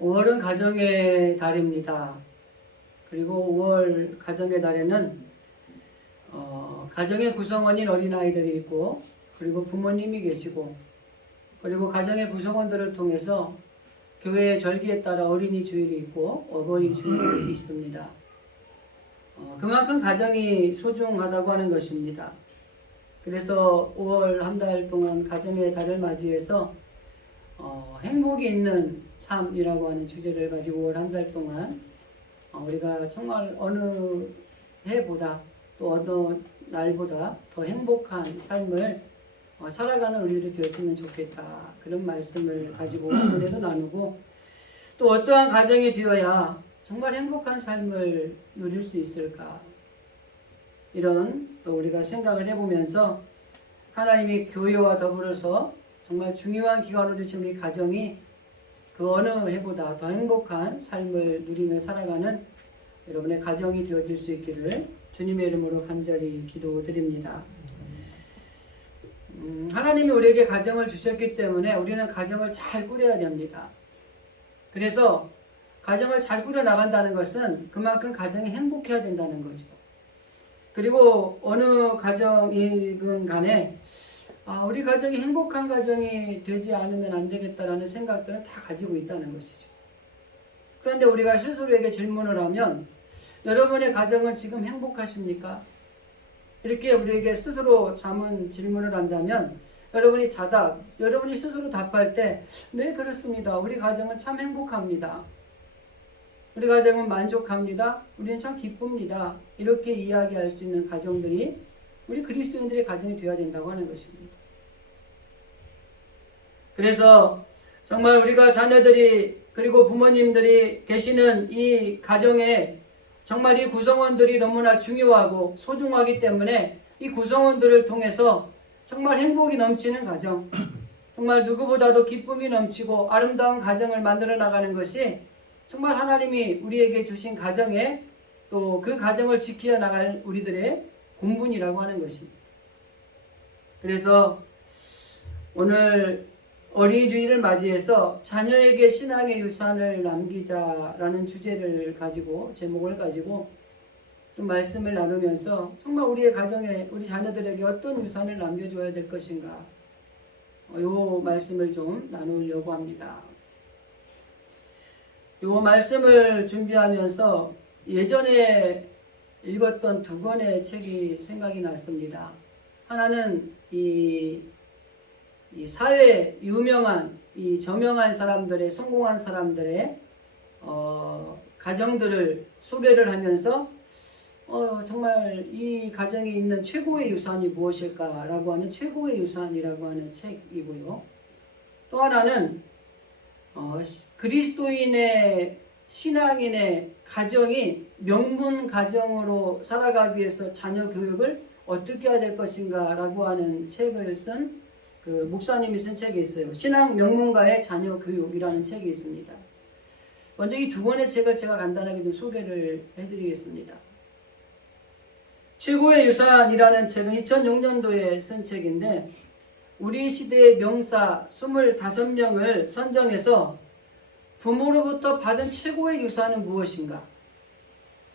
5월은 가정의 달입니다. 그리고 5월 가정의 달에는 가정의 구성원인 어린아이들이 있고, 그리고 부모님이 계시고, 그리고 가정의 구성원들을 통해서 교회의 절기에 따라 어린이 주일이 있고 어버이 주일이 있습니다. 그만큼 가정이 소중하다고 하는 것입니다. 그래서 5월 한 달 동안 가정의 달을 맞이해서 행복이 있는 삶이라고 하는 주제를 가지고 5월 한 달 동안 우리가 정말 어느 해보다 또 어느 날보다 더 행복한 삶을 살아가는 우리들이 되었으면 좋겠다. 그런 말씀을 가지고 오늘도 나누고, 또 어떠한 가정이 되어야 정말 행복한 삶을 누릴 수 있을까, 이런 또 우리가 생각을 해보면서 하나님이 교회와 더불어서 정말 중요한 기관으로 주신 우리 가정이 그 어느 해보다 더 행복한 삶을 누리며 살아가는 여러분의 가정이 되어질 수 있기를 주님의 이름으로 간절히 기도드립니다. 하나님이 우리에게 가정을 주셨기 때문에 우리는 가정을 잘 꾸려야 됩니다. 그래서 가정을 잘 꾸려 나간다는 것은 그만큼 가정이 행복해야 된다는 거죠. 그리고 어느 가정이든 간에 우리 가정이 행복한 가정이 되지 않으면 안 되겠다라는 생각들은 다 가지고 있다는 것이죠. 그런데 우리가 스스로에게 질문을 하면 여러분의 가정은 지금 행복하십니까? 이렇게 우리에게 스스로 질문을 한다면 여러분이 스스로 답할 때 네, 그렇습니다. 우리 가정은 참 행복합니다. 우리 가정은 만족합니다. 우리는 참 기쁩니다. 이렇게 이야기할 수 있는 가정들이 우리 그리스도인들의 가정이 되어야 된다고 하는 것입니다. 그래서 정말 우리가 자녀들이 그리고 부모님들이 계시는 이 가정에 정말 이 구성원들이 너무나 중요하고 소중하기 때문에 이 구성원들을 통해서 정말 행복이 넘치는 가정, 정말 누구보다도 기쁨이 넘치고 아름다운 가정을 만들어 나가는 것이 정말 하나님이 우리에게 주신 가정에 또 그 가정을 지켜 나갈 우리들의 공분이라고 하는 것입니다. 그래서 오늘 어린이 주일을 맞이해서 자녀에게 신앙의 유산을 남기자라는 주제를 가지고, 제목을 가지고 좀 말씀을 나누면서 정말 우리의 가정에 우리 자녀들에게 어떤 유산을 남겨줘야 될 것인가, 요 말씀을 좀 나누려고 합니다. 요 말씀을 준비하면서 예전에 읽었던 두 권의 책이 생각이 났습니다. 하나는 이 사회 유명한 저명한 사람들의, 성공한 사람들의 가정들을 소개를 하면서 정말 이 가정에 있는 최고의 유산이 무엇일까라고 하는 최고의 유산이라고 하는 책이고요. 또 하나는 그리스도인의 신앙인의 가정이 명문 가정으로 살아가기 위해서 자녀 교육을 어떻게 해야 될 것인가 라고 하는 책을 쓴 그 목사님이 쓴 책이 있어요. 신앙 명문가의 자녀 교육이라는 책이 있습니다. 먼저 이 두 권의 책을 제가 간단하게 좀 소개를 해드리겠습니다. 최고의 유산이라는 책은 2006년도에 쓴 책인데, 우리 시대의 명사 25명을 선정해서 부모로부터 받은 최고의 유산은 무엇인가,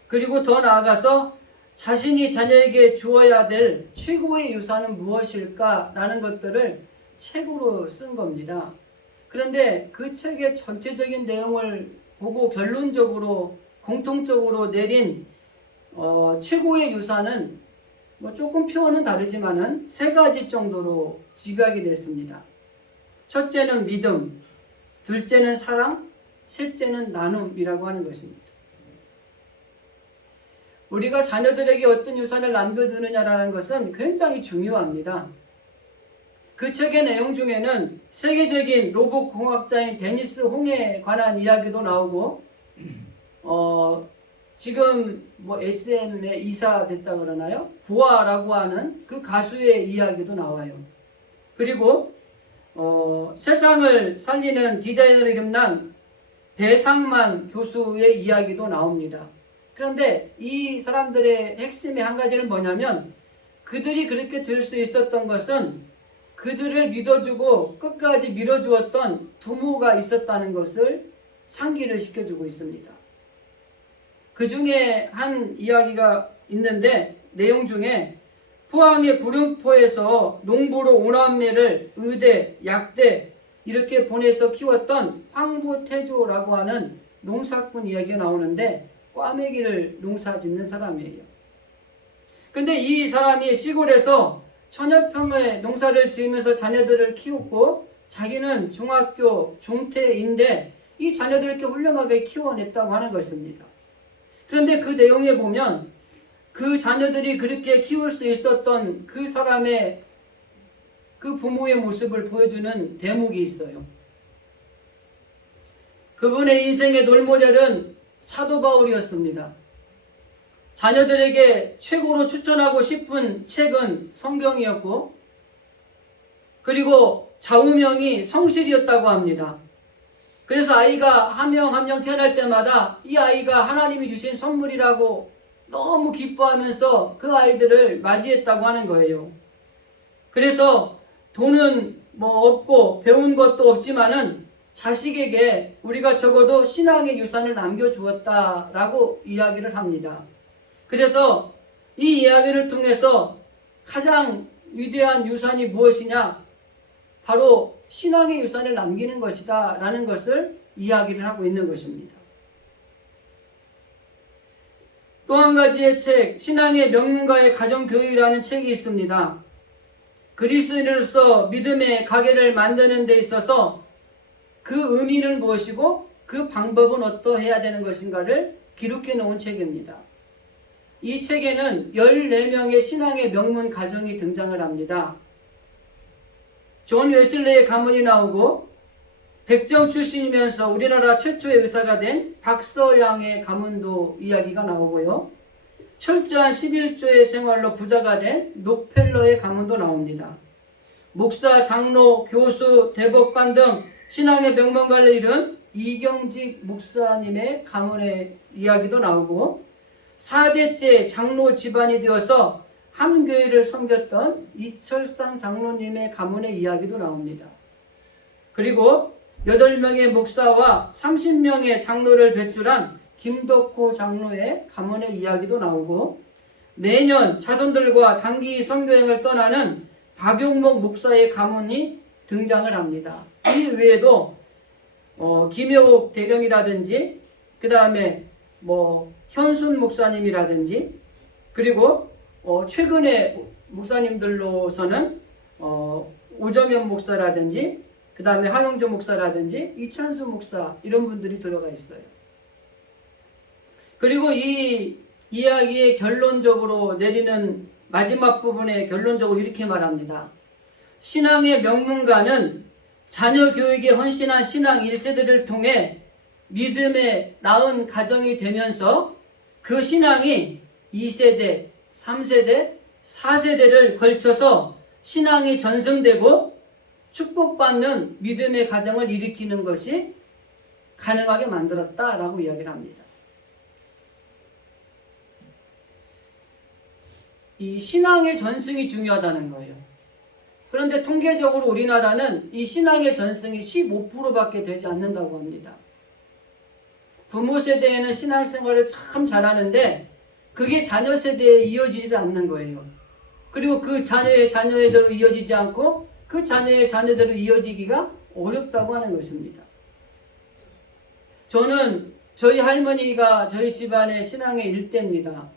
그리고 더 나아가서 자신이 자녀에게 주어야 될 최고의 유산은 무엇일까라는 것들을 책으로 쓴 겁니다. 그런데 그 책의 전체적인 내용을 보고 결론적으로 공통적으로 내린 최고의 유산은 조금 표현은 다르지만은 세 가지 정도로 집약이 됐습니다. 첫째는 믿음, 둘째는 사랑, 셋째는 나눔이라고 하는 것입니다. 우리가 자녀들에게 어떤 유산을 남겨두느냐라는 것은 굉장히 중요합니다. 그 책의 내용 중에는 세계적인 로봇 공학자인 데니스 홍에 관한 이야기도 나오고, 지금 SM에 이사 됐다 그러나요? 보아라고 하는 그 가수의 이야기도 나와요. 그리고 세상을 살리는 디자이너로 이름난 배상만 교수의 이야기도 나옵니다. 그런데 이 사람들의 핵심의 한 가지는 뭐냐면, 그들이 그렇게 될 수 있었던 것은 그들을 믿어주고 끝까지 밀어주었던 부모가 있었다는 것을 상기를 시켜주고 있습니다. 그 중에 한 이야기가 있는데 내용 중에 포항의 구름포에서 농부로 오남매를 의대, 약대 이렇게 보내서 키웠던 황보태조라고 하는 농사꾼 이야기가 나오는데 꽈배기를 농사 짓는 사람이에요. 근데 이 사람이 시골에서 천여평의 농사를 지으면서 자녀들을 키웠고 자기는 중학교 중퇴인데 이 자녀들을 이렇게 훌륭하게 키워냈다고 하는 것입니다. 그런데 그 내용에 보면 그 자녀들이 그렇게 키울 수 있었던 그 사람의 그 부모의 모습을 보여주는 대목이 있어요. 그분의 인생의 롤모델은 사도 바울이었습니다. 자녀들에게 최고로 추천하고 싶은 책은 성경이었고 그리고 좌우명이 성실이었다고 합니다. 그래서 아이가 한 명 한 명 태어날 때마다 이 아이가 하나님이 주신 선물이라고 너무 기뻐하면서 그 아이들을 맞이했다고 하는 거예요. 그래서 돈은 뭐 없고 배운 것도 없지만은 자식에게 우리가 적어도 신앙의 유산을 남겨주었다라고 이야기를 합니다. 그래서 이 이야기를 통해서 가장 위대한 유산이 무엇이냐? 바로 신앙의 유산을 남기는 것이다 라는 것을 이야기를 하고 있는 것입니다. 또 한 가지의 책, 신앙의 명문가의 가정교육이라는 책이 있습니다. 그리스도인으로서 믿음의 가게를 만드는 데 있어서 그 의미는 무엇이고 그 방법은 어떠해야 되는 것인가를 기록해 놓은 책입니다. 이 책에는 14명의 신앙의 명문 가정이 등장을 합니다. 존 웨슬레의 가문이 나오고 백정 출신이면서 우리나라 최초의 의사가 된 박서양의 가문도 이야기가 나오고요. 철저한 11조의 생활로 부자가 된 록펠러의 가문도 나옵니다. 목사, 장로, 교수, 대법관 등 신앙의 명문가를 이룬 이경직 목사님의 가문의 이야기도 나오고 4대째 장로 집안이 되어서 함교회를 섬겼던 이철상 장로님의 가문의 이야기도 나옵니다. 그리고 8명의 목사와 30명의 장로를 배출한 김덕호 장로의 가문의 이야기도 나오고 매년 자손들과 단기 선교행을 떠나는 박용목 목사의 가문이 등장을 합니다. 이 외에도 김효옥 대령이라든지 그 다음에 현순 목사님이라든지 그리고 최근에 목사님들로서는 오정현 목사라든지 그 다음에 하영조 목사라든지 이찬수 목사 이런 분들이 들어가 있어요. 그리고 이 이야기의 결론적으로 내리는 마지막 부분에 결론적으로 이렇게 말합니다. 신앙의 명문가는 자녀 교육에 헌신한 신앙 1세대를 통해 믿음의 나은 가정이 되면서 그 신앙이 2세대, 3세대, 4세대를 걸쳐서 신앙이 전승되고 축복받는 믿음의 가정을 일으키는 것이 가능하게 만들었다라고 이야기를 합니다. 이 신앙의 전승이 중요하다는 거예요. 그런데 통계적으로 우리나라는 이 신앙의 전승이 15%밖에 되지 않는다고 합니다. 부모 세대에는 신앙생활을 참 잘하는데 그게 자녀 세대에 이어지지 않는 거예요. 그리고 그 자녀의 자녀대로 이어지지 않고 그 자녀의 자녀대로 이어지기가 어렵다고 하는 것입니다. 저는 저희 할머니가 저희 집안의 신앙의 일대입니다.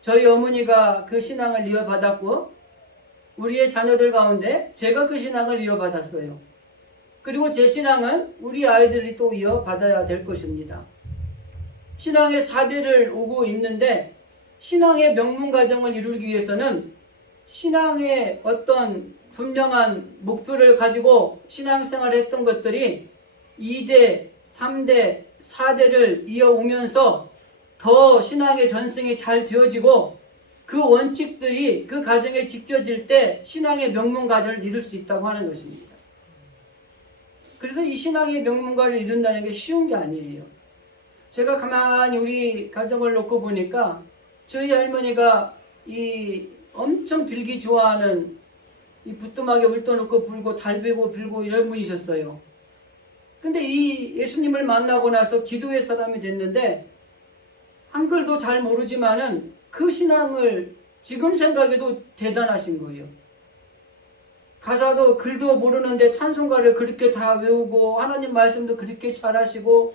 저희 어머니가 그 신앙을 이어받았고 우리의 자녀들 가운데 제가 그 신앙을 이어받았어요. 그리고 제 신앙은 우리 아이들이 또 이어받아야 될 것입니다. 신앙의 4대를 오고 있는데 신앙의 명문가정을 이루기 위해서는 신앙의 어떤 분명한 목표를 가지고 신앙생활을 했던 것들이 2대, 3대, 4대를 이어오면서 더 신앙의 전승이 잘 되어지고 그 원칙들이 그 가정에 지켜질 때 신앙의 명문가정을 이룰 수 있다고 하는 것입니다. 그래서 이 신앙의 명문가를 이룬다는 게 쉬운 게 아니에요. 제가 가만히 우리 가정을 놓고 보니까 저희 할머니가 이 엄청 빌기 좋아하는 이 부뚜막에 울 떠놓고 불고 달배고 빌고 이런 분이셨어요. 근데 이 예수님을 만나고 나서 기도의 사람이 됐는데 한글도 잘 모르지만은 그 신앙을 지금 생각해도 대단하신 거예요. 가사도 글도 모르는데 찬송가를 그렇게 다 외우고 하나님 말씀도 그렇게 잘하시고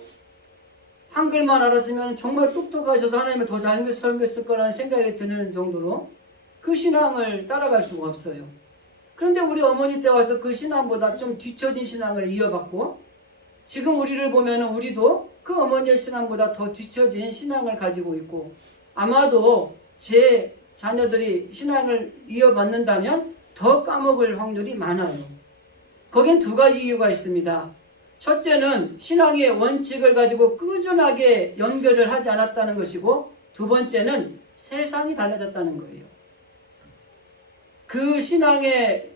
한글만 알았으면 정말 똑똑하셔서 하나님을 더 잘 섬겼을 거라는 생각이 드는 정도로 그 신앙을 따라갈 수가 없어요. 그런데 우리 어머니 때 와서 그 신앙보다 좀 뒤처진 신앙을 이어받고 지금 우리를 보면 우리도 그 어머니의 신앙보다 더 뒤처진 신앙을 가지고 있고 아마도 제 자녀들이 신앙을 이어받는다면 더 까먹을 확률이 많아요. 거긴 두 가지 이유가 있습니다. 첫째는 신앙의 원칙을 가지고 꾸준하게 연결을 하지 않았다는 것이고 두 번째는 세상이 달라졌다는 거예요. 그 신앙의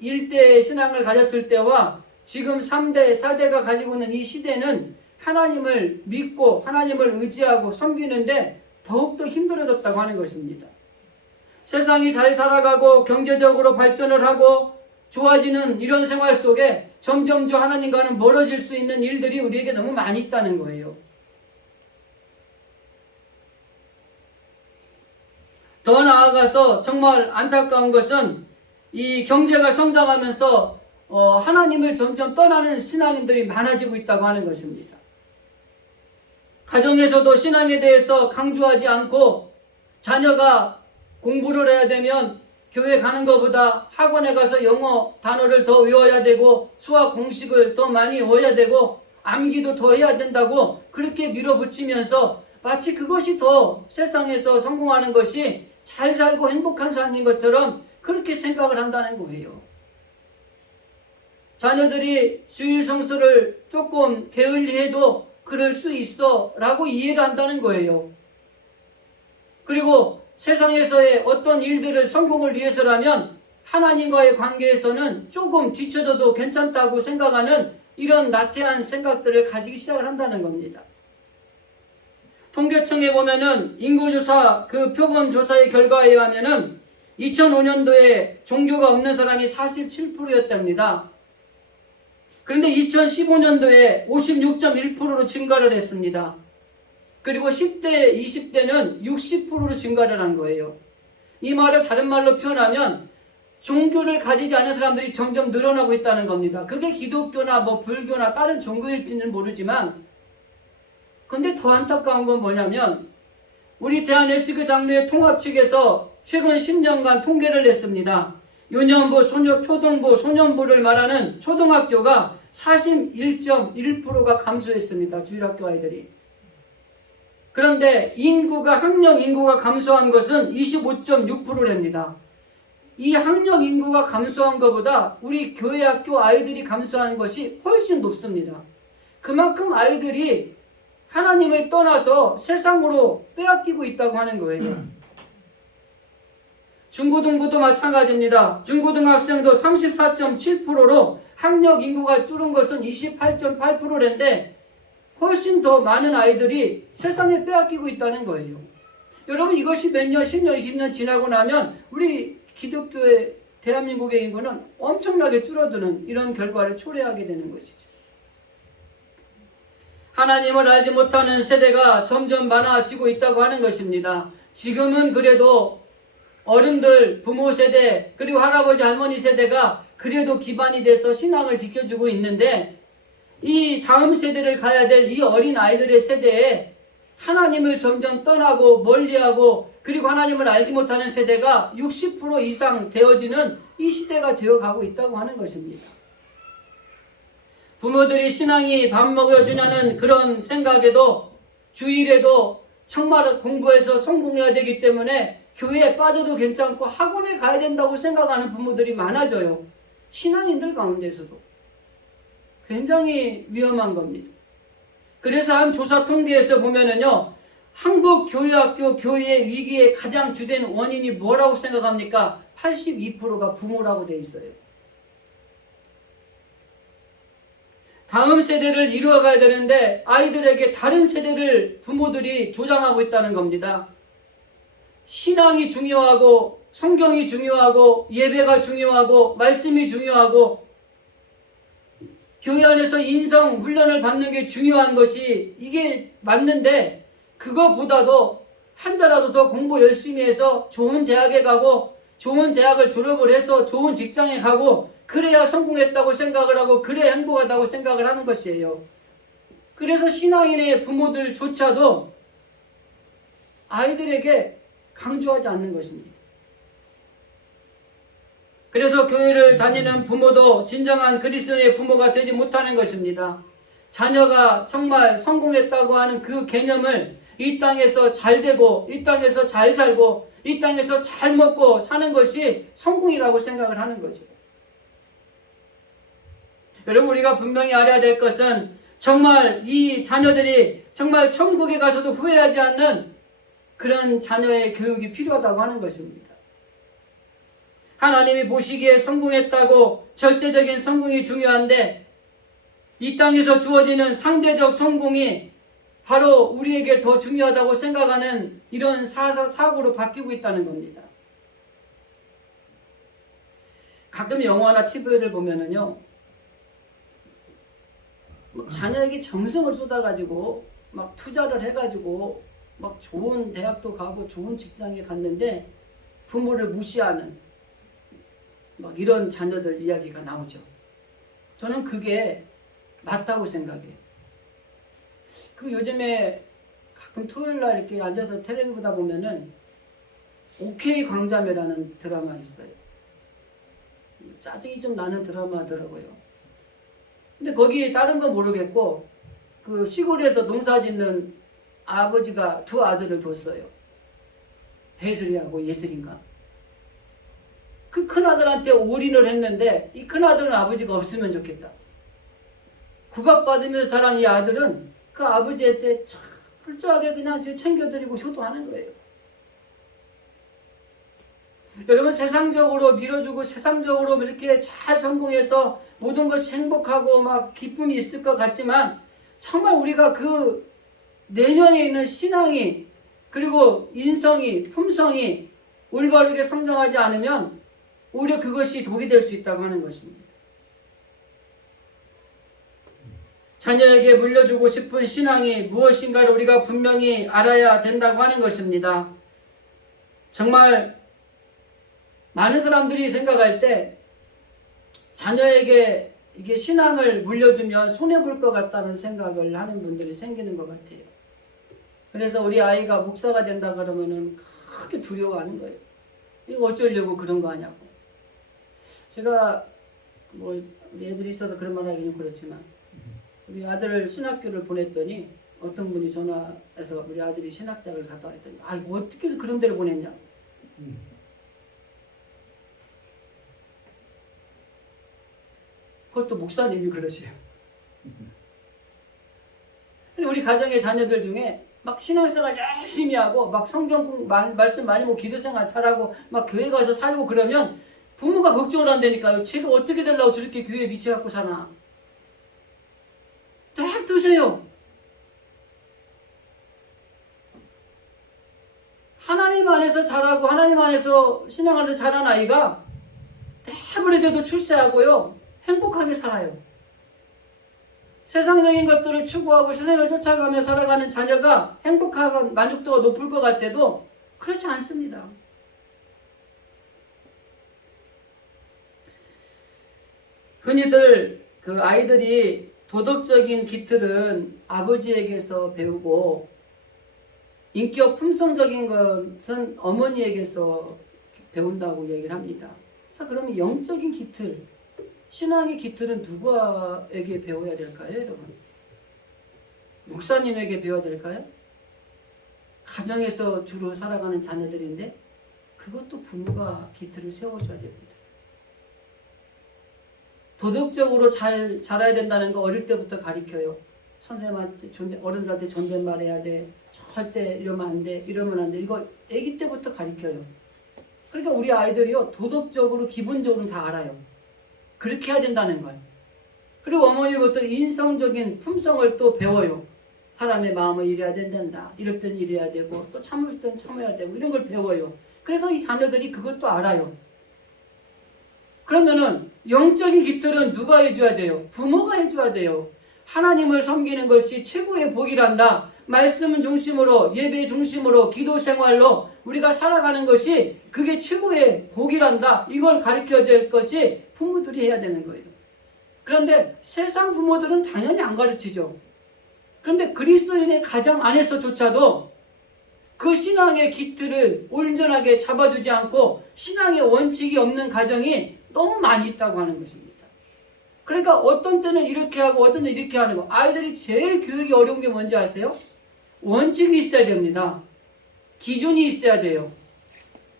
일대의 신앙을 가졌을 때와 지금 3대, 4대가 가지고 있는 이 시대는 하나님을 믿고 하나님을 의지하고 섬기는데 더욱더 힘들어졌다고 하는 것입니다. 세상이 잘 살아가고 경제적으로 발전을 하고 좋아지는 이런 생활 속에 점점 하나님과는 멀어질 수 있는 일들이 우리에게 너무 많이 있다는 거예요. 더 나아가서 정말 안타까운 것은 이 경제가 성장하면서 하나님을 점점 떠나는 신앙인들이 많아지고 있다고 하는 것입니다. 가정에서도 신앙에 대해서 강조하지 않고 자녀가 공부를 해야 되면 교회 가는 것보다 학원에 가서 영어 단어를 더 외워야 되고 수학 공식을 더 많이 외워야 되고 암기도 더 해야 된다고 그렇게 밀어붙이면서 마치 그것이 더 세상에서 성공하는 것이 잘 살고 행복한 삶인 것처럼 그렇게 생각을 한다는 거예요. 자녀들이 주일 성수를 조금 게을리해도 그럴 수 있어 라고 이해를 한다는 거예요. 그리고 세상에서의 어떤 일들을 성공을 위해서라면 하나님과의 관계에서는 조금 뒤쳐져도 괜찮다고 생각하는 이런 나태한 생각들을 가지기 시작을 한다는 겁니다. 통계청에 보면은 인구조사 그 표본조사의 결과에 의하면은 2005년도에 종교가 없는 사람이 47%였답니다. 그런데 2015년도에 56.1%로 증가를 했습니다. 그리고 10대, 20대는 60%로 증가를 한 거예요. 이 말을 다른 말로 표현하면 종교를 가지지 않은 사람들이 점점 늘어나고 있다는 겁니다. 그게 기독교나 뭐 불교나 다른 종교일지는 모르지만 근데 더 안타까운 건 뭐냐면 우리 대한예수교 장로회 통합 측에서 최근 10년간 통계를 냈습니다. 유년부, 초등부, 소년부를 말하는 초등학교가 41.1%가 감소했습니다. 주일학교 아이들이. 그런데 학령 인구가 감소한 것은 25.6%랍니다. 이 학령 인구가 감소한 것보다 우리 교회 학교 아이들이 감소한 것이 훨씬 높습니다. 그만큼 아이들이 하나님을 떠나서 세상으로 빼앗기고 있다고 하는 거예요. 중고등부도 마찬가지입니다. 중고등학생도 34.7%로 학력 인구가 줄은 것은 28.8%인데 훨씬 더 많은 아이들이 세상에 빼앗기고 있다는 거예요. 여러분 이것이 몇 년, 10년, 20년 지나고 나면 우리 기독교의 대한민국의 인구는 엄청나게 줄어드는 이런 결과를 초래하게 되는 것이죠. 하나님을 알지 못하는 세대가 점점 많아지고 있다고 하는 것입니다. 지금은 그래도 어른들, 부모 세대, 그리고 할아버지, 할머니 세대가 그래도 기반이 돼서 신앙을 지켜주고 있는데 이 다음 세대를 가야 될 이 어린 아이들의 세대에 하나님을 점점 떠나고 멀리하고 그리고 하나님을 알지 못하는 세대가 60% 이상 되어지는 이 시대가 되어가고 있다고 하는 것입니다. 부모들이 신앙이 밥 먹여주냐는 그런 생각에도 주일에도 정말 공부해서 성공해야 되기 때문에 교회에 빠져도 괜찮고 학원에 가야 된다고 생각하는 부모들이 많아져요. 신앙인들 가운데서도. 굉장히 위험한 겁니다. 그래서 한 조사 통계에서 보면은요, 한국 교회학교 교회의 위기의 가장 주된 원인이 뭐라고 생각합니까? 82%가 부모라고 돼 있어요. 다음 세대를 이루어가야 되는데 아이들에게 다른 세대를 부모들이 조장하고 있다는 겁니다. 신앙이 중요하고 성경이 중요하고 예배가 중요하고 말씀이 중요하고 교회 안에서 인성 훈련을 받는 게 중요한 것이 이게 맞는데, 그거보다도 한자라도 더 공부 열심히 해서 좋은 대학에 가고 좋은 대학을 졸업을 해서 좋은 직장에 가고 그래야 성공했다고 생각을 하고 그래야 행복하다고 생각을 하는 것이에요. 그래서 신앙인의 부모들조차도 아이들에게 강조하지 않는 것입니다. 그래서 교회를 다니는 부모도 진정한 그리스도인의 부모가 되지 못하는 것입니다. 자녀가 정말 성공했다고 하는 그 개념을 이 땅에서 잘 되고 이 땅에서 잘 살고 이 땅에서 잘 먹고 사는 것이 성공이라고 생각을 하는 거죠. 여러분, 우리가 분명히 알아야 될 것은 정말 이 자녀들이 정말 천국에 가서도 후회하지 않는 그런 자녀의 교육이 필요하다고 하는 것입니다. 하나님이 보시기에 성공했다고 절대적인 성공이 중요한데 이 땅에서 주어지는 상대적 성공이 바로 우리에게 더 중요하다고 생각하는 이런 사고로 바뀌고 있다는 겁니다. 가끔 영화나 TV를 보면은요, 자녀에게 정성을 쏟아가지고 막 투자를 해가지고 막 좋은 대학도 가고 좋은 직장에 갔는데 부모를 무시하는 막 이런 자녀들 이야기가 나오죠. 저는 그게 맞다고 생각해요. 그 요즘에 가끔 토요일날 이렇게 앉아서 텔레비 보다 보면은 OK 광자매라는 드라마 있어요. 짜증이 좀 나는 드라마더라고요. 근데 거기 다른 건 모르겠고 그 시골에서 농사 짓는 아버지가 두 아들을 뒀어요. 배슬이하고 예슬인가. 그 큰아들한테 올인을 했는데 이 큰아들은 아버지가 없으면 좋겠다. 구박받으면서 자란 이 아들은 그 아버지한테 철저하게 그냥 챙겨드리고 효도하는 거예요. 여러분, 세상적으로 밀어주고 세상적으로 이렇게 잘 성공해서 모든 것이 행복하고 막 기쁨이 있을 것 같지만 정말 우리가 그 내면에 있는 신앙이 그리고 인성이 품성이 올바르게 성장하지 않으면 오히려 그것이 독이 될 수 있다고 하는 것입니다. 자녀에게 물려주고 싶은 신앙이 무엇인가를 우리가 분명히 알아야 된다고 하는 것입니다. 정말 많은 사람들이 생각할 때 자녀에게 이게 신앙을 물려주면 손해볼 것 같다는 생각을 하는 분들이 생기는 것 같아요. 그래서 우리 아이가 목사가 된다 그러면은 크게 두려워하는 거예요. 이거 어쩌려고 그런 거 하냐고. 제가 뭐 우리 애들이 있어서 그런 말 하기는 그렇지만 우리 아들을 신학교를 보냈더니 어떤 분이 전화해서 우리 아들이 신학대학을 갔다 왔더니 아 이거 어떻게 해서 그런 데를 보냈냐. 그것도 목사님이 그러시요. 우리 가정의 자녀들 중에 막 신앙생활 열심히 하고 막 성경 말씀 많이 보고 기도생활 잘하고 막 교회 가서 살고 그러면 부모가 걱정을 한다니까요. 쟤가 어떻게 되려고 저렇게 교회에 미쳐갖고 사나. 냅두세요. 하나님 안에서 자라고 하나님 안에서 신앙 안에서 자란 아이가 내버려둬도 출세하고요. 행복하게 살아요. 세상적인 것들을 추구하고 세상을 쫓아가며 살아가는 자녀가 행복하고 만족도가 높을 것 같아도 그렇지 않습니다. 흔히들 그 아이들이 도덕적인 기틀은 아버지에게서 배우고 인격 품성적인 것은 어머니에게서 배운다고 얘기를 합니다. 자, 그러면 영적인 기틀, 신앙의 기틀은 누구에게 배워야 될까요, 여러분? 목사님에게 배워야 될까요? 가정에서 주로 살아가는 자녀들인데 그것도 부모가 기틀을 세워줘야 됩니다. 도덕적으로 잘 자라야 된다는 거 어릴 때부터 가르쳐요. 선생님한테 어른들한테 존댓말해야 돼. 절대 이러면 안 돼. 이러면 안 돼. 이거 아기 때부터 가르쳐요. 그러니까 우리 아이들이요 도덕적으로 기본적으로 다 알아요. 그렇게 해야 된다는 걸. 그리고 어머니로부터 인성적인 품성을 또 배워요. 사람의 마음을 이래야 된다. 이럴 땐 이래야 되고 또 참을 땐 참아야 되고 이런 걸 배워요. 그래서 이 자녀들이 그것도 알아요. 그러면은 영적인 깃털은 누가 해줘야 돼요? 부모가 해줘야 돼요. 하나님을 섬기는 것이 최고의 복이란다. 말씀 중심으로, 예배 중심으로, 기도 생활로 우리가 살아가는 것이 그게 최고의 복이란다. 이걸 가르쳐야 될 것이 부모들이 해야 되는 거예요. 그런데 세상 부모들은 당연히 안 가르치죠. 그런데 그리스도인의 가정 안에서조차도 그 신앙의 깃틀을 온전하게 잡아주지 않고 신앙의 원칙이 없는 가정이 너무 많이 있다고 하는 것입니다. 그러니까 어떤 때는 이렇게 하고 어떤 때는 이렇게 하는 거. 아이들이 제일 교육이 어려운 게 뭔지 아세요? 원칙이 있어야 됩니다. 기준이 있어야 돼요.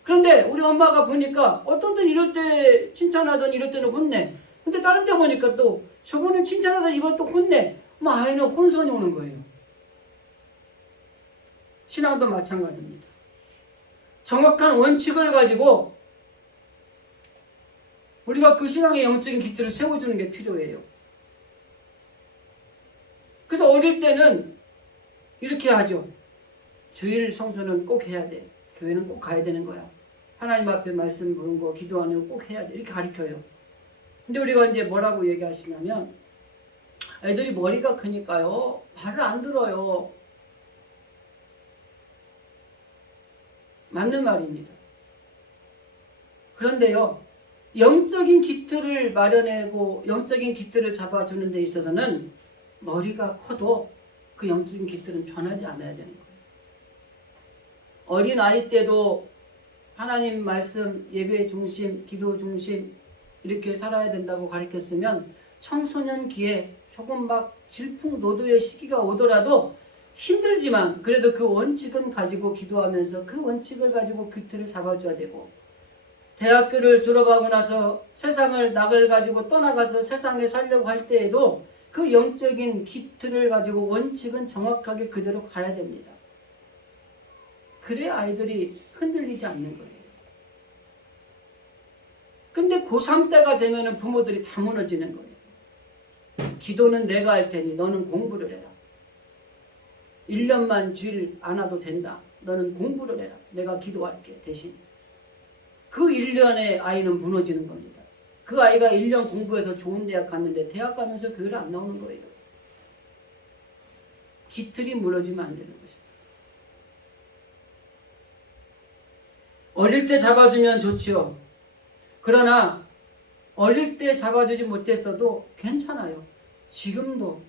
그런데 우리 엄마가 보니까 어떤 때는 이럴 때 칭찬하더니 이럴 때는 혼내. 근데 다른 때 보니까 또 저번에 칭찬하더니 이걸 또 혼내. 아이는 혼선이 오는 거예요. 신앙도 마찬가지입니다. 정확한 원칙을 가지고 우리가 그 신앙의 영적인 기틀을 세워주는 게 필요해요. 그래서 어릴 때는 이렇게 하죠. 주일 성수는 꼭 해야 돼. 교회는 꼭 가야 되는 거야. 하나님 앞에 말씀 부른 거, 기도하는 거 꼭 해야 돼. 이렇게 가르쳐요. 근데 우리가 이제 뭐라고 얘기하시냐면 애들이 머리가 크니까요. 말을 안 들어요. 맞는 말입니다. 그런데요. 영적인 깃틀을 마련하고 영적인 깃틀을 잡아주는 데 있어서는 머리가 커도 그 영적인 깃틀은 변하지 않아야 되는 거예요. 어린 아이 때도 하나님 말씀, 예배 중심, 기도 중심 이렇게 살아야 된다고 가르쳤으면 청소년기에 조금 막 질풍노도의 시기가 오더라도 힘들지만 그래도 그 원칙은 가지고 기도하면서 그 원칙을 가지고 깃틀을 잡아줘야 되고 대학교를 졸업하고 나서 세상을 낙을 가지고 떠나가서 세상에 살려고 할 때에도 그 영적인 깃틀을 가지고 원칙은 정확하게 그대로 가야 됩니다. 그래야 아이들이 흔들리지 않는 거예요. 근데 고3 때가 되면 부모들이 다 무너지는 거예요. 기도는 내가 할 테니 너는 공부를 해라. 1년만 주일 안 와도 된다. 너는 공부를 해라. 내가 기도할게 대신. 그 1년에 아이는 무너지는 겁니다. 그 아이가 1년 공부해서 좋은 대학 갔는데 대학 가면서 교회를 안 나오는 거예요. 깃틀이 무너지면 안 되는 것입니다. 어릴 때 잡아주면 좋지요. 그러나 어릴 때 잡아주지 못했어도 괜찮아요. 지금도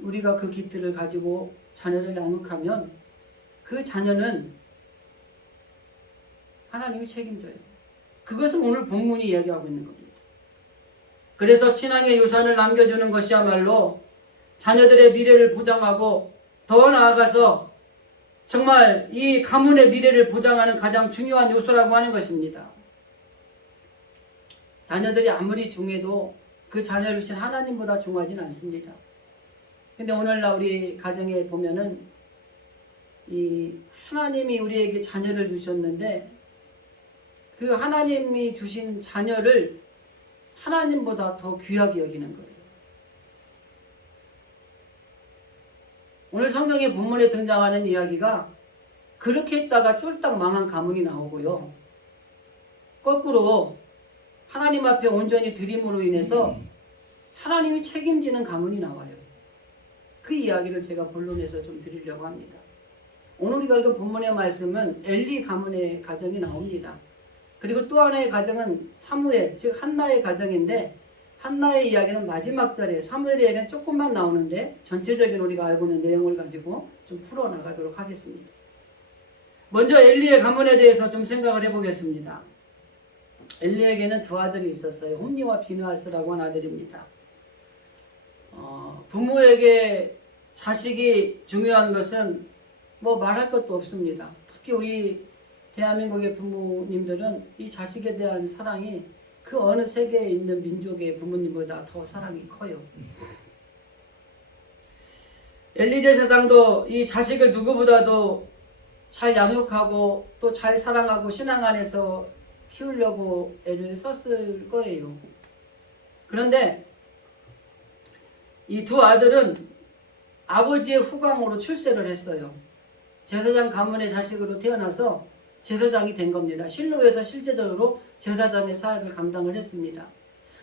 우리가 그 깃틀을 가지고 자녀를 양육하면 그 자녀는 하나님이 책임져요. 그것은 오늘 본문이 이야기하고 있는 겁니다. 그래서 신앙의 유산을 남겨주는 것이야말로 자녀들의 미래를 보장하고 더 나아가서 정말 이 가문의 미래를 보장하는 가장 중요한 요소라고 하는 것입니다. 자녀들이 아무리 중해도 그 자녀를 주신 하나님보다 중하진 않습니다. 근데 오늘날 우리 가정에 보면은 이 하나님이 우리에게 자녀를 주셨는데 그 하나님이 주신 자녀를 하나님보다 더 귀하게 여기는 거예요. 오늘 성경의 본문에 등장하는 이야기가 그렇게 했다가 쫄딱 망한 가문이 나오고요. 거꾸로 하나님 앞에 온전히 드림으로 인해서 하나님이 책임지는 가문이 나와요. 그 이야기를 제가 본론에서 좀 드리려고 합니다. 오늘 우리가 읽은 본문의 말씀은 엘리 가문의 가정이 나옵니다. 그리고 또 하나의 가정은 사무엘, 즉 한나의 가정인데 한나의 이야기는 마지막 절에 사무엘의 이야기는 조금만 나오는데 전체적인 우리가 알고 있는 내용을 가지고 좀 풀어나가도록 하겠습니다. 먼저 엘리의 가문에 대해서 좀 생각을 해보겠습니다. 엘리에게는 두 아들이 있었어요. 홈리와 비느하스라고 하는 아들입니다. 부모에게 자식이 중요한 것은 뭐 말할 것도 없습니다. 특히 우리 대한민국의 부모님들은 이 자식에 대한 사랑이 그 어느 세계에 있는 민족의 부모님보다 더 사랑이 커요. 엘리 제사장도 이 자식을 누구보다도 잘 양육하고 또 잘 사랑하고 신앙 안에서 키우려고 애를 썼을 거예요. 그런데 이 두 아들은 아버지의 후광으로 출세를 했어요. 제사장 가문의 자식으로 태어나서 제사장이 된 겁니다. 실로에서 실제적으로 제사장의 사역을 감당을 했습니다.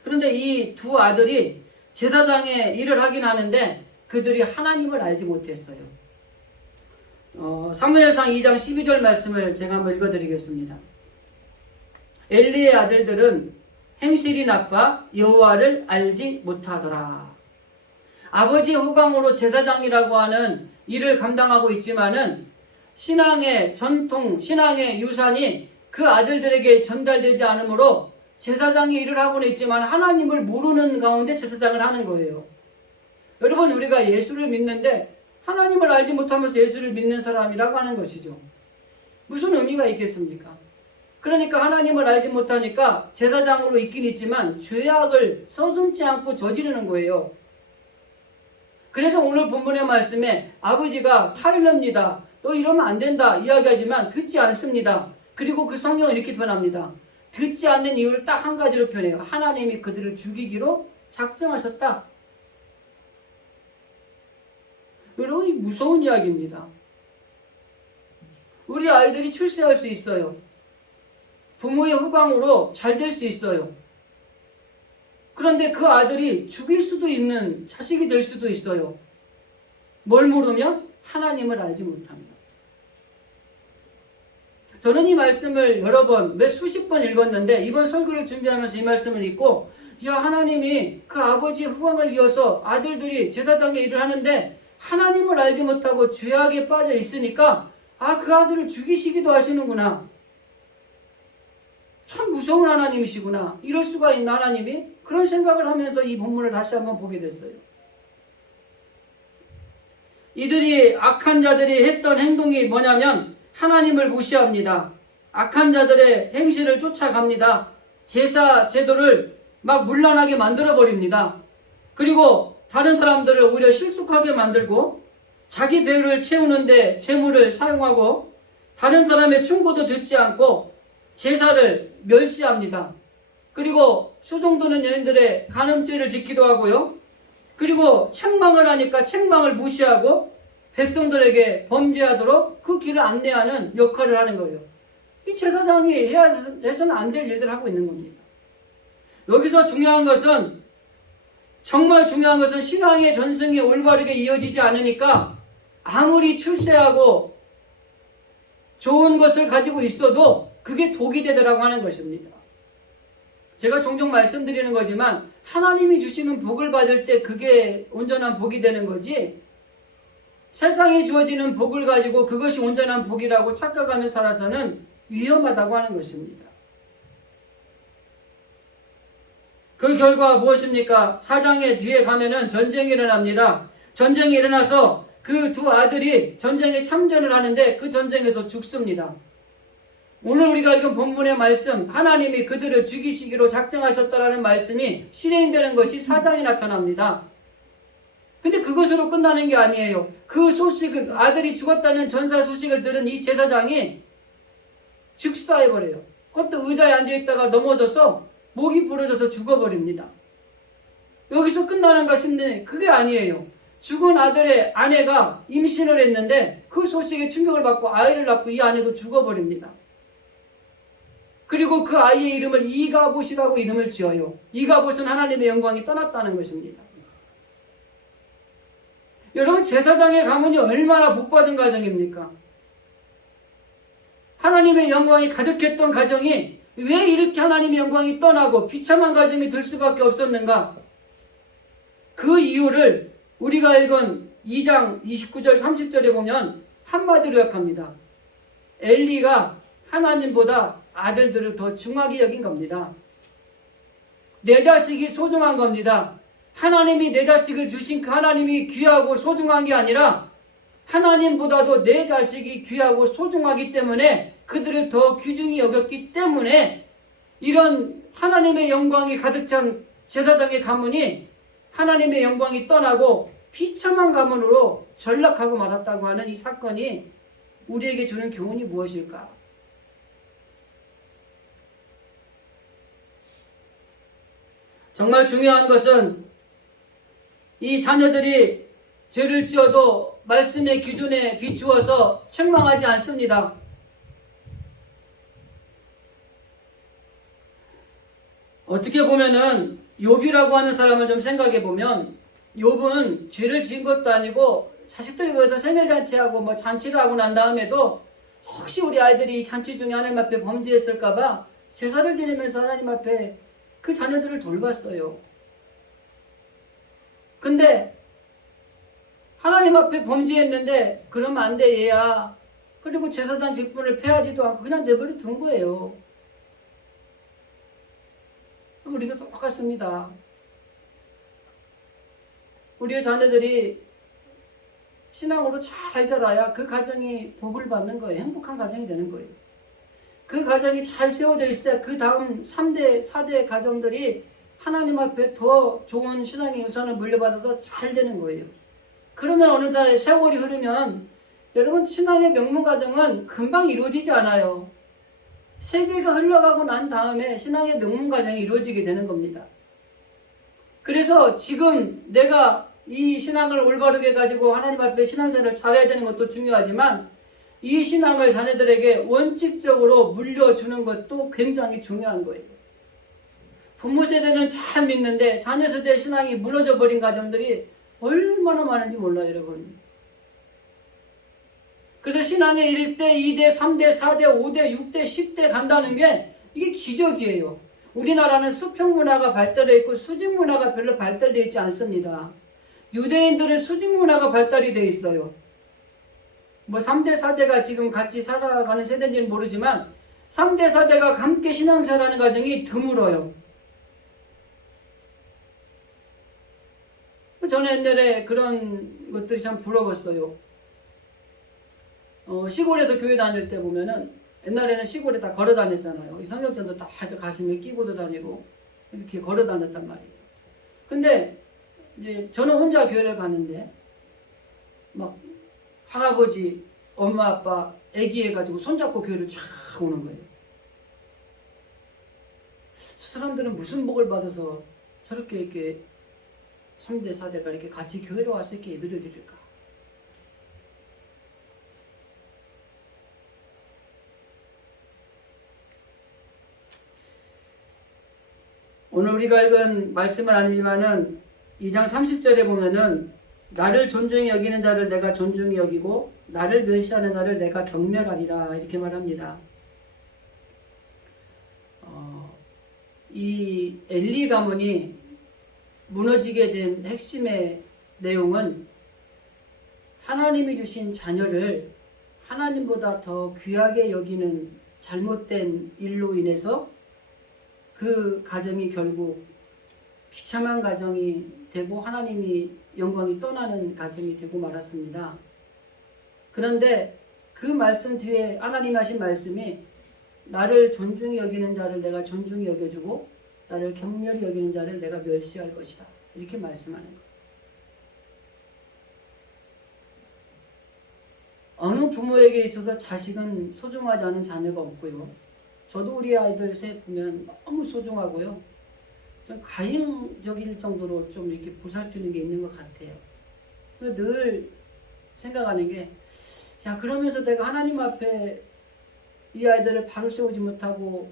그런데 이 두 아들이 제사장의 일을 하긴 하는데 그들이 하나님을 알지 못했어요. 사무엘상 2장 12절 말씀을 제가 한번 읽어드리겠습니다. 엘리의 아들들은 행실이 나빠 여호와를 알지 못하더라. 아버지의 후광으로 제사장이라고 하는 일을 감당하고 있지만은 신앙의 전통, 신앙의 유산이 그 아들들에게 전달되지 않으므로 제사장이 일을 하고는 있지만 하나님을 모르는 가운데 제사장을 하는 거예요. 여러분, 우리가 예수를 믿는데 하나님을 알지 못하면서 예수를 믿는 사람이라고 하는 것이죠. 무슨 의미가 있겠습니까? 그러니까 하나님을 알지 못하니까 제사장으로 있긴 있지만 죄악을 서슴지 않고 저지르는 거예요. 그래서 오늘 본문의 말씀에 아버지가 타일러입니다, 너 이러면 안 된다 이야기하지만 듣지 않습니다. 그리고 그 성경을 이렇게 표현합니다. 듣지 않는 이유를 딱 한 가지로 표현해요. 하나님이 그들을 죽이기로 작정하셨다. 여러분, 이 무서운 이야기입니다. 우리 아이들이 출세할 수 있어요. 부모의 후광으로 잘 될 수 있어요. 그런데 그 아들이 죽일 수도 있는 자식이 될 수도 있어요. 뭘 모르면 하나님을 알지 못합니다. 저는 이 말씀을 여러 번, 수십 번 읽었는데 이번 설교를 준비하면서 이 말씀을 읽고, 야, 하나님이 그 아버지의 후광을 이어서 아들들이 제사장의 일을 하는데 하나님을 알지 못하고 죄악에 빠져 있으니까 그 아들을 죽이시기도 하시는구나. 참 무서운 하나님이시구나. 이럴 수가 있나, 하나님이? 그런 생각을 하면서 이 본문을 다시 한번 보게 됐어요. 이들이 악한 자들이 했던 행동이 뭐냐면 하나님을 무시합니다. 악한 자들의 행실을 쫓아갑니다. 제사 제도를 막 문란하게 만들어버립니다. 그리고 다른 사람들을 오히려 실족하게 만들고 자기 배를 채우는데 재물을 사용하고 다른 사람의 충고도 듣지 않고 제사를 멸시합니다. 그리고 수종드는 여인들의 간음죄를 짓기도 하고요. 그리고 책망을 하니까 책망을 무시하고 백성들에게 범죄하도록 그 길을 안내하는 역할을 하는 거예요. 이 제사장이 해서는 안 될 일들을 하고 있는 겁니다. 여기서 중요한 것은, 정말 중요한 것은 신앙의 전승이 올바르게 이어지지 않으니까 아무리 출세하고 좋은 것을 가지고 있어도 그게 독이 되더라고 하는 것입니다. 제가 종종 말씀드리는 거지만 하나님이 주시는 복을 받을 때 그게 온전한 복이 되는 거지, 세상에 주어지는 복을 가지고 그것이 온전한 복이라고 착각하며 살아서는 위험하다고 하는 것입니다. 그 결과 무엇입니까? 4장의 뒤에 가면은 전쟁이 일어납니다. 전쟁이 일어나서 그 두 아들이 전쟁에 참전을 하는데 그 전쟁에서 죽습니다. 오늘 우리가 읽은 본문의 말씀, 하나님이 그들을 죽이시기로 작정하셨다라는 말씀이 실행되는 것이 4장에 나타납니다. 근데 그것으로 끝나는 게 아니에요. 그 소식, 아들이 죽었다는 전사 소식을 들은 이 제사장이 즉사해버려요. 그것도 의자에 앉아있다가 넘어져서 목이 부러져서 죽어버립니다. 여기서 끝나는가 싶네. 그게 아니에요. 죽은 아들의 아내가 임신을 했는데 그 소식에 충격을 받고 아이를 낳고 이 아내도 죽어버립니다. 그리고 그 아이의 이름을 이가봇이라고 이름을 지어요. 이가봇은 하나님의 영광이 떠났다는 것입니다. 여러분, 제사장의 가문이 얼마나 복받은 가정입니까? 하나님의 영광이 가득했던 가정이 왜 이렇게 하나님의 영광이 떠나고 비참한 가정이 될 수밖에 없었는가? 그 이유를 우리가 읽은 2장 29절 30절에 보면 한마디로 요약합니다. 엘리가 하나님보다 아들들을 더 중하게 여긴 겁니다. 내 자식이 소중한 겁니다. 하나님이 내 자식을 주신 그 하나님이 귀하고 소중한 게 아니라 하나님보다도 내 자식이 귀하고 소중하기 때문에 그들을 더 귀중히 여겼기 때문에 이런 하나님의 영광이 가득 찬 제사장의 가문이 하나님의 영광이 떠나고 비참한 가문으로 전락하고 말았다고 하는 이 사건이 우리에게 주는 교훈이 무엇일까? 정말 중요한 것은 이 자녀들이 죄를 지어도 말씀의 기준에 비추어서 책망하지 않습니다. 어떻게 보면은 욥이라고 하는 사람을 좀 생각해 보면 욥은 죄를 지은 것도 아니고 자식들이 모여서 생일잔치하고 뭐 잔치를 하고 난 다음에도 혹시 우리 아이들이 이 잔치 중에 하나님 앞에 범죄했을까봐 제사를 지내면서 하나님 앞에 그 자녀들을 돌봤어요. 근데 하나님 앞에 범죄했는데 그러면 안 돼 얘야. 그리고 제사장 직분을 패하지도 않고 그냥 내버려 둔 거예요. 우리도 똑같습니다. 우리의 자녀들이 신앙으로 잘 자라야 그 가정이 복을 받는 거예요. 행복한 가정이 되는 거예요. 그 가정이 잘 세워져 있어야 그 다음 3대, 4대 가정들이 하나님 앞에 더 좋은 신앙의 유산을 물려받아서 잘 되는 거예요. 그러면 어느 날 세월이 흐르면 여러분 신앙의 명문 가정은 금방 이루어지지 않아요. 세계가 흘러가고 난 다음에 신앙의 명문 가정이 이루어지게 되는 겁니다. 그래서 지금 내가 이 신앙을 올바르게 가지고 하나님 앞에 신앙생활을 잘해야 되는 것도 중요하지만 이 신앙을 자녀들에게 원칙적으로 물려주는 것도 굉장히 중요한 거예요. 부모 세대는 잘 믿는데 자녀 세대의 신앙이 무너져 버린 가정들이 얼마나 많은지 몰라요, 여러분. 그래서 신앙의 1대, 2대, 3대, 4대, 5대, 6대, 10대 간다는 게 이게 기적이에요. 우리나라는 수평 문화가 발달해 있고 수직 문화가 별로 발달되어 있지 않습니다. 유대인들은 수직 문화가 발달이 되어 있어요. 뭐 3대, 4대가 지금 같이 살아가는 세대인지는 모르지만 3대, 4대가 함께 신앙생활하는 가정이 드물어요. 저는 옛날에 그런 것들이 참 부러웠어요. 시골에서 교회 다닐 때 보면은 옛날에는 시골에 다 걸어 다녔잖아요. 성경전도 다 가슴에 끼고도 다니고 이렇게 걸어 다녔단 말이에요. 근데 이제 저는 혼자 교회를 가는데 막 할아버지, 엄마, 아빠, 애기 해가지고 손잡고 교회를 쫙 오는 거예요. 저 사람들은 무슨 복을 받아서 저렇게 이렇게 3대, 4대가 이렇게 같이 교회로 와서 이렇게 예배를 드릴까? 오늘 우리가 읽은 말씀은 아니지만은 2장 30절에 보면은 나를 존중히 여기는 자를 내가 존중히 여기고 나를 멸시하는 자를 내가 경멸하리라 이렇게 말합니다. 이 엘리 가문이 무너지게 된 핵심의 내용은 하나님이 주신 자녀를 하나님보다 더 귀하게 여기는 잘못된 일로 인해서 그 가정이 결국 비참한 가정이 되고 하나님이 영광이 떠나는 가정이 되고 말았습니다. 그런데 그 말씀 뒤에 하나님 하신 말씀이 나를 존중히 여기는 자를 내가 존중히 여겨주고 나를 경멸히 여기는 자를 내가 멸시할 것이다. 이렇게 말씀하는 거예요. 어느 부모에게 있어서 자식은 소중하지 않은 자녀가 없고요. 저도 우리 아이들 셋 보면 너무 소중하고요. 좀 가인적일 정도로 좀 이렇게 보살피는 게 있는 것 같아요. 늘 생각하는 게, 야, 그러면서 내가 하나님 앞에 이 아이들을 바로 세우지 못하고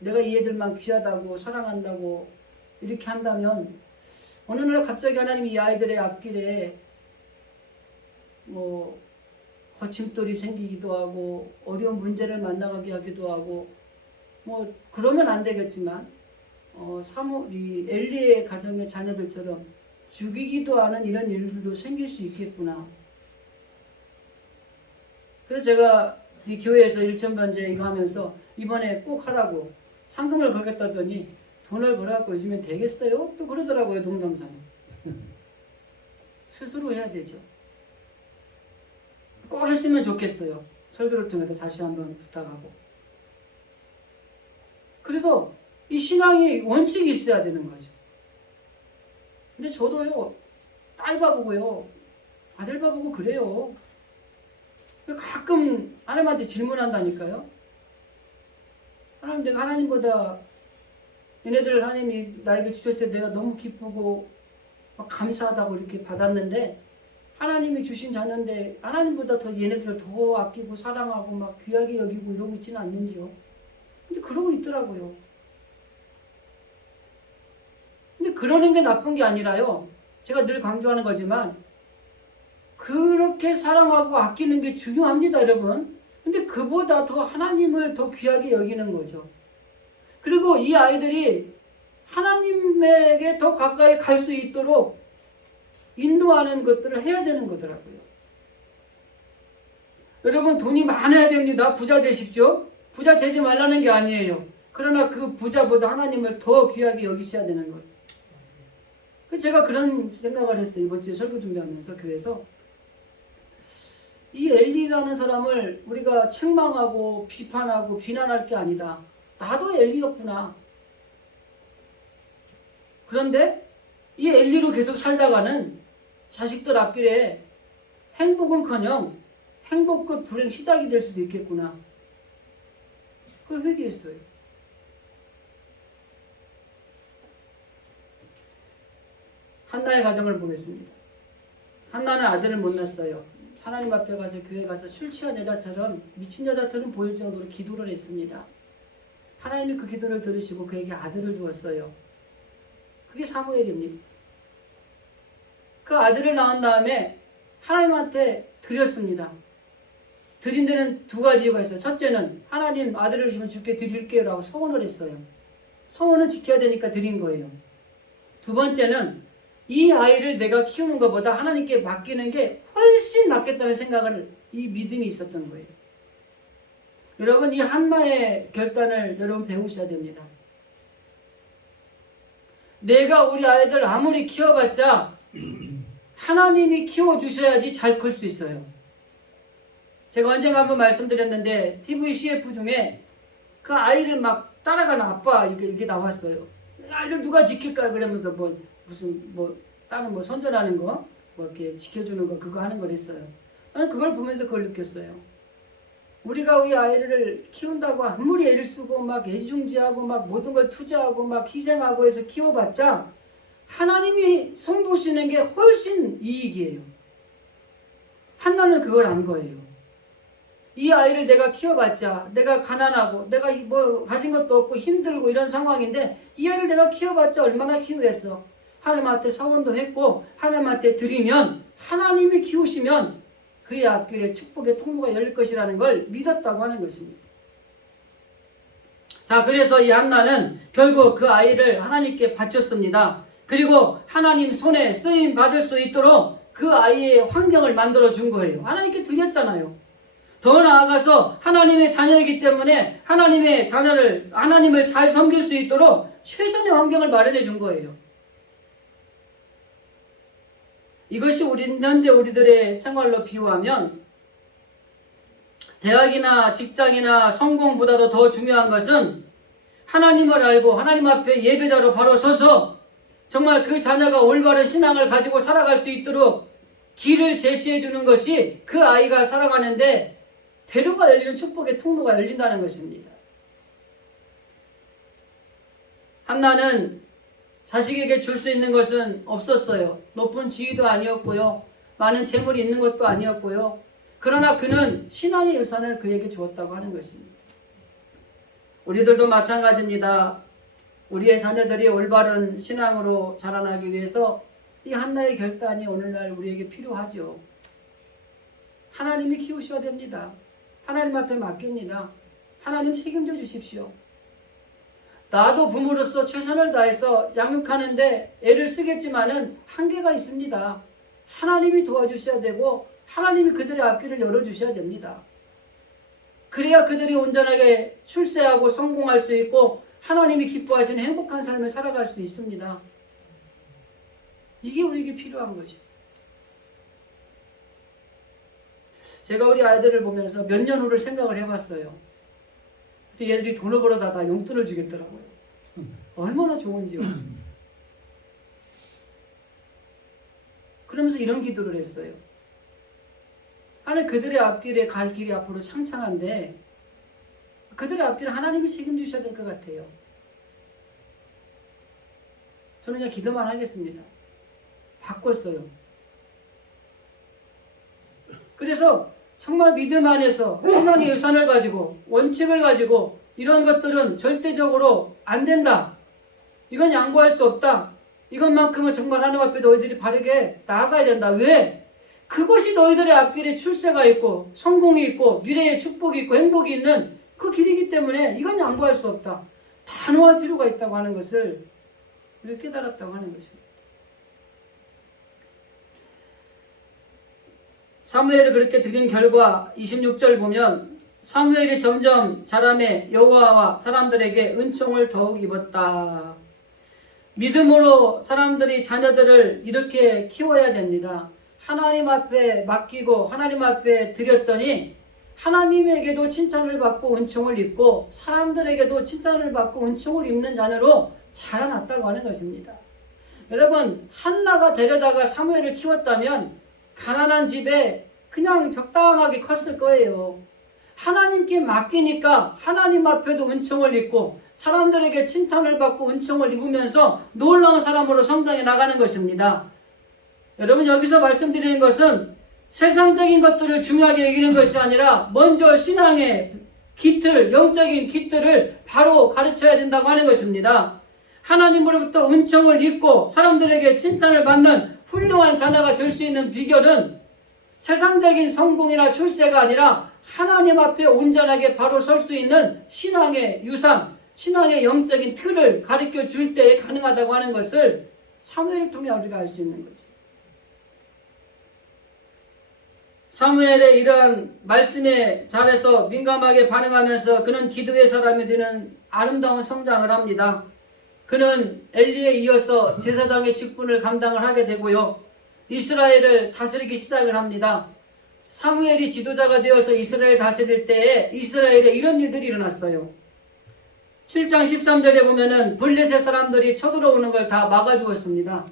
내가 이 애들만 귀하다고 사랑한다고 이렇게 한다면 어느 날 갑자기 하나님이 이 아이들의 앞길에 뭐 거침돌이 생기기도 하고 어려운 문제를 만나가게 하기도 하고 뭐 그러면 안 되겠지만 이 엘리의 가정의 자녀들처럼 죽이기도 하는 이런 일들도 생길 수 있겠구나. 그래서 제가 이 교회에서 일천번제 이거 하면서 이번에 꼭 하라고 상금을 걸겠다더니 돈을 걸어갖고 요즘엔 되겠어요? 또 그러더라고요, 동담사는. 스스로 해야 되죠. 꼭 했으면 좋겠어요. 설교를 통해서 다시 한번 부탁하고. 그래서 이 신앙이 원칙이 있어야 되는 거죠. 근데 저도요, 딸 봐보고요, 아들 봐보고 그래요. 가끔 하나님한테 질문한다니까요. 하나님, 내가 하나님보다 얘네들 하나님이 나에게 주셨을 때 내가 너무 기쁘고 막 감사하다고 이렇게 받았는데 하나님이 주신 자녀인데 하나님보다 더 얘네들을 더 아끼고 사랑하고 막 귀하게 여기고 이러고 있지는 않는지요. 근데 그러고 있더라고요. 근데 그러는 게 나쁜 게 아니라요. 제가 늘 강조하는 거지만 그렇게 사랑하고 아끼는 게 중요합니다, 여러분. 근데 그보다 더 하나님을 더 귀하게 여기는 거죠. 그리고 이 아이들이 하나님에게 더 가까이 갈 수 있도록 인도하는 것들을 해야 되는 거더라고요. 여러분, 돈이 많아야 됩니다. 부자 되십시오. 부자 되지 말라는 게 아니에요. 그러나 그 부자보다 하나님을 더 귀하게 여기셔야 되는 거예요. 제가 그런 생각을 했어요. 이번 주에 설교 준비하면서 교회에서. 이 엘리라는 사람을 우리가 책망하고 비판하고 비난할 게 아니다. 나도 엘리였구나. 그런데 이 엘리로 계속 살다가는 자식들 앞길에 행복은커녕 행복 끝 불행 시작이 될 수도 있겠구나. 그걸 회개했어요. 한나의 가정을 보겠습니다. 한나는 아들을 못 낳았어요. 하나님 앞에 가서 교회 가서 술 취한 여자처럼 미친 여자처럼 보일 정도로 기도를 했습니다. 하나님이 그 기도를 들으시고 그에게 아들을 주었어요. 그게 사무엘입니다. 그 아들을 낳은 다음에 하나님한테 드렸습니다. 드린 데는 두 가지 이유가 있어요. 첫째는 하나님 아들을 주시면 주께 드릴게요 라고 서원을 했어요. 서원은 지켜야 되니까 드린 거예요. 두 번째는 이 아이를 내가 키우는 것보다 하나님께 맡기는 게 훨씬 낫겠다는 생각을, 이 믿음이 있었던 거예요. 여러분, 이 한나의 결단을 여러분 배우셔야 됩니다. 내가 우리 아이들 아무리 키워봤자 하나님이 키워주셔야지 잘 클 수 있어요. 제가 언젠가 한번 말씀드렸는데 TV CF 중에 그 아이를 막 따라가는 아빠 이게 나왔어요. 아이를 누가 지킬까 그러면서 다른 선전하는 거 이렇게 지켜주는 거 그거 하는 걸 했어요. 나는 그걸 보면서 그걸 느꼈어요. 우리가 우리 아이를 키운다고 아무리 애를 쓰고 막 애중지하고 막 모든 걸 투자하고 막 희생하고 해서 키워봤자 하나님이 손보시는 게 훨씬 이익이에요. 한나는 그걸 안 거예요. 이 아이를 내가 키워봤자 내가 가난하고 내가 가진 것도 없고 힘들고 이런 상황인데 이 아이를 내가 키워봤자 얼마나 키우겠어. 하나님한테 사원도 했고 하나님한테 드리면 하나님이 키우시면 그의 앞길에 축복의 통로가 열릴 것이라는 걸 믿었다고 하는 것입니다. 자, 그래서 이 한나는 결국 그 아이를 하나님께 바쳤습니다. 그리고 하나님 손에 쓰임 받을 수 있도록 그 아이의 환경을 만들어 준 거예요. 하나님께 드렸잖아요. 더 나아가서 하나님의 자녀이기 때문에 하나님의 자녀를 하나님을 잘 섬길 수 있도록 최선의 환경을 마련해 준 거예요. 이것이 현대 우리들의 생활로 비유하면 대학이나 직장이나 성공보다도 더 중요한 것은 하나님을 알고 하나님 앞에 예배자로 바로 서서 정말 그 자녀가 올바른 신앙을 가지고 살아갈 수 있도록 길을 제시해 주는 것이 그 아이가 살아가는데 대로가 열리는 축복의 통로가 열린다는 것입니다. 한나는 자식에게 줄 수 있는 것은 없었어요. 높은 지위도 아니었고요. 많은 재물이 있는 것도 아니었고요. 그러나 그는 신앙의 유산을 그에게 주었다고 하는 것입니다. 우리들도 마찬가지입니다. 우리의 자녀들이 올바른 신앙으로 자라나기 위해서 이 한나의 결단이 오늘날 우리에게 필요하죠. 하나님이 키우셔야 됩니다. 하나님 앞에 맡깁니다. 하나님 책임져 주십시오. 나도 부모로서 최선을 다해서 양육하는데 애를 쓰겠지만은 한계가 있습니다. 하나님이 도와주셔야 되고 하나님이 그들의 앞길을 열어주셔야 됩니다. 그래야 그들이 온전하게 출세하고 성공할 수 있고 하나님이 기뻐하시는 행복한 삶을 살아갈 수 있습니다. 이게 우리에게 필요한 거죠. 제가 우리 아이들을 보면서 몇 년 후를 생각을 해봤어요. 그때 얘들이 돈을 벌어다 다 용돈을 주겠더라고요. 얼마나 좋은지요. 그러면서 이런 기도를 했어요. 하나님, 그들의 앞길에 갈 길이 앞으로 창창한데 그들의 앞길을 하나님이 책임주셔야 될 것 같아요. 저는 그냥 기도만 하겠습니다. 바꿨어요. 그래서 정말 믿음 안에서 신앙의 유산을 가지고 원칙을 가지고 이런 것들은 절대적으로 안 된다. 이건 양보할 수 없다. 이것만큼은 정말 하나님 앞에 너희들이 바르게 나아가야 된다. 왜? 그것이 너희들의 앞길에 출세가 있고 성공이 있고 미래의 축복이 있고 행복이 있는 그 길이기 때문에 이건 양보할 수 없다. 단호할 필요가 있다고 하는 것을 우리가 깨달았다고 하는 것입니다. 사무엘을 그렇게 드린 결과 26절 보면 사무엘이 점점 자라매 여호와와 사람들에게 은총을 더욱 입었다. 믿음으로 사람들이 자녀들을 이렇게 키워야 됩니다. 하나님 앞에 맡기고 하나님 앞에 드렸더니 하나님에게도 칭찬을 받고 은총을 입고 사람들에게도 칭찬을 받고 은총을 입는 자녀로 자라났다고 하는 것입니다. 여러분, 한나가 데려다가 사무엘을 키웠다면 가난한 집에 그냥 적당하게 컸을 거예요. 하나님께 맡기니까 하나님 앞에도 은총을 입고 사람들에게 칭찬을 받고 은총을 입으면서 놀라운 사람으로 성장해 나가는 것입니다. 여러분, 여기서 말씀드리는 것은 세상적인 것들을 중요하게 여기는 것이 아니라 먼저 신앙의 깃틀, 영적인 깃틀을 바로 가르쳐야 된다고 하는 것입니다. 하나님으로부터 은총을 입고 사람들에게 칭찬을 받는 훌륭한 자녀가 될 수 있는 비결은 세상적인 성공이나 출세가 아니라 하나님 앞에 온전하게 바로 설 수 있는 신앙의 유산, 신앙의 영적인 틀을 가르쳐 줄 때에 가능하다고 하는 것을 사무엘을 통해 우리가 알 수 있는 거죠. 사무엘의 이러한 말씀에 잘해서 민감하게 반응하면서 그는 기도의 사람이 되는 아름다운 성장을 합니다. 그는 엘리에 이어서 제사장의 직분을 감당을 하게 되고요. 이스라엘을 다스리기 시작을 합니다. 사무엘이 지도자가 되어서 이스라엘 다스릴 때에 이스라엘에 이런 일들이 일어났어요. 7장 13절에 보면은 블레셋 사람들이 쳐들어오는 걸 다 막아주었습니다.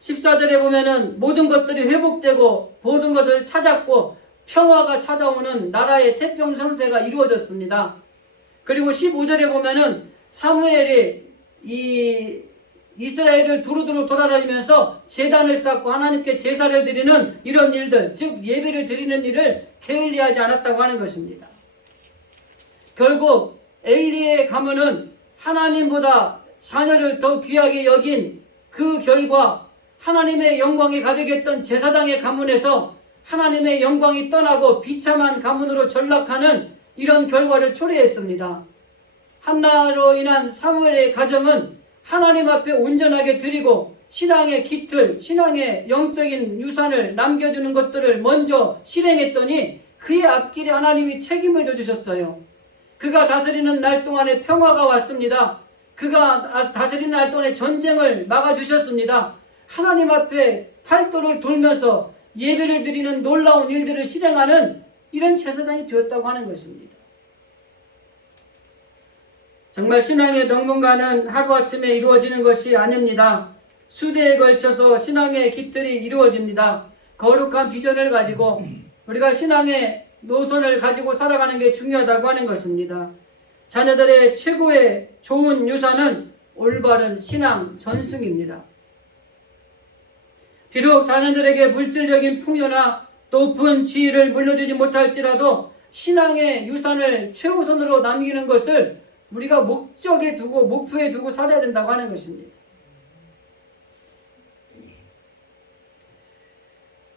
14절에 보면은 모든 것들이 회복되고 모든 것을 찾았고 평화가 찾아오는 나라의 태평성세가 이루어졌습니다. 그리고 15절에 보면은 사무엘이 이 이스라엘을 두루두루 돌아다니면서 제단을 쌓고 하나님께 제사를 드리는 이런 일들, 즉 예배를 드리는 일을 게을리하지 않았다고 하는 것입니다. 결국 엘리의 가문은 하나님보다 자녀를 더 귀하게 여긴 그 결과 하나님의 영광이 가득했던 제사장의 가문에서 하나님의 영광이 떠나고 비참한 가문으로 전락하는 이런 결과를 초래했습니다. 한나로 인한 사무엘의 가정은 하나님 앞에 온전하게 드리고 신앙의 깃틀, 신앙의 영적인 유산을 남겨주는 것들을 먼저 실행했더니 그의 앞길에 하나님이 책임을 져주셨어요. 그가 다스리는 날 동안에 평화가 왔습니다. 그가 다스리는 날 동안에 전쟁을 막아주셨습니다. 하나님 앞에 팔도를 돌면서 예배를 드리는 놀라운 일들을 실행하는 이런 제사장이 되었다고 하는 것입니다. 정말 신앙의 명문가는 하루아침에 이루어지는 것이 아닙니다. 수대에 걸쳐서 신앙의 깃틀이 이루어집니다. 거룩한 비전을 가지고 우리가 신앙의 노선을 가지고 살아가는 게 중요하다고 하는 것입니다. 자녀들의 최고의 좋은 유산은 올바른 신앙 전승입니다. 비록 자녀들에게 물질적인 풍요나 높은 지위를 물려주지 못할지라도 신앙의 유산을 최우선으로 남기는 것을 우리가 목표에 두고 살아야 된다고 하는 것입니다.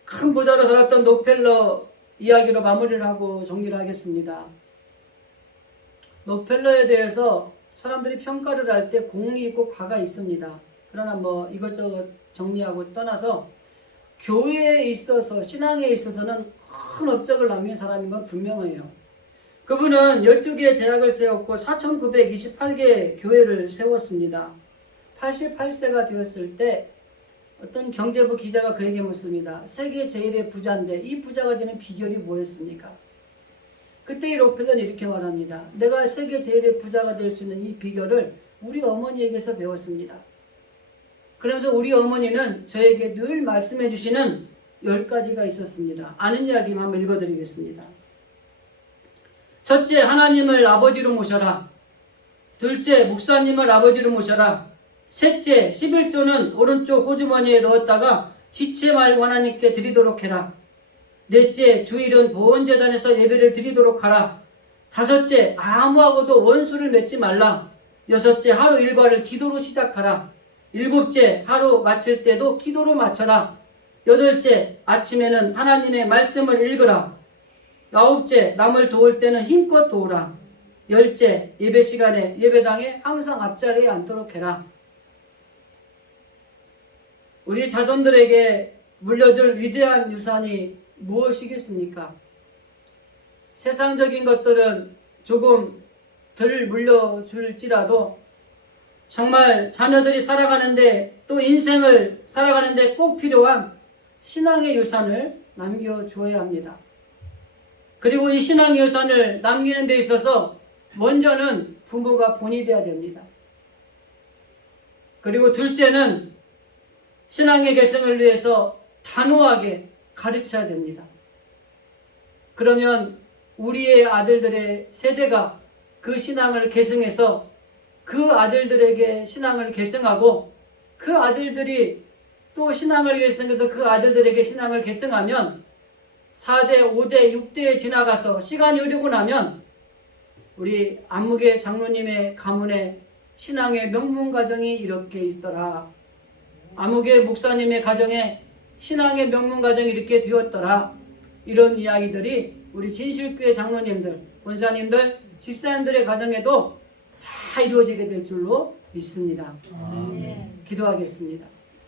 큰 부자로 살았던 록펠러 이야기로 마무리를 하고 정리를 하겠습니다. 록펠러에 대해서 사람들이 평가를 할 때 공이 있고 과가 있습니다. 그러나 뭐 이것저것 정리하고 떠나서 교회에 있어서 신앙에 있어서는 큰 업적을 남긴 사람인 건 분명해요. 그분은 12개의 대학을 세웠고 4,928개의 교회를 세웠습니다. 88세가 되었을 때 어떤 경제부 기자가 그에게 묻습니다. 세계 제일의 부자인데 이 부자가 되는 비결이 뭐였습니까? 그때 이 록펠러는 이렇게 말합니다. 내가 세계 제일의 부자가 될 수 있는 이 비결을 우리 어머니에게서 배웠습니다. 그러면서 우리 어머니는 저에게 늘 말씀해 주시는 10가지가 있었습니다. 아는 이야기만 한번 읽어드리겠습니다. 첫째, 하나님을 아버지로 모셔라. 둘째, 목사님을 아버지로 모셔라. 셋째, 11조는 오른쪽 호주머니에 넣었다가 지체 말고 하나님께 드리도록 해라. 넷째, 주일은 보원재단에서 예배를 드리도록 하라. 다섯째, 아무하고도 원수를 맺지 말라. 여섯째, 하루 일과를 기도로 시작하라. 일곱째 하루 마칠 때도 기도로 마쳐라. 여덟째 아침에는 하나님의 말씀을 읽으라. 아홉째 남을 도울 때는 힘껏 도우라. 열째 예배 시간에 예배당에 항상 앞자리에 앉도록 해라. 우리 자손들에게 물려줄 위대한 유산이 무엇이겠습니까? 세상적인 것들은 조금 덜 물려줄지라도 정말 자녀들이 살아가는데 또 인생을 살아가는데 꼭 필요한 신앙의 유산을 남겨줘야 합니다. 그리고 이 신앙의 유산을 남기는 데 있어서 먼저는 부모가 본이 되어야 됩니다. 그리고 둘째는 신앙의 계승을 위해서 단호하게 가르쳐야 됩니다. 그러면 우리의 아들들의 세대가 그 신앙을 계승해서 그 아들들에게 신앙을 계승하고 그 아들들이 또 신앙을 계승해서 그 아들들에게 신앙을 계승하면 4대, 5대, 6대에 지나가서 시간이 흐르고 나면 우리 안무개 장로님의 가문에 신앙의 명문가정이 이렇게 있더라. 안무개 목사님의 가정에 신앙의 명문가정이 이렇게 되었더라. 이런 이야기들이 우리 진실교회 장로님들, 권사님들, 집사님들의 가정에도 다 이루어지게 될 줄로 믿습니다. 기도하겠습니다.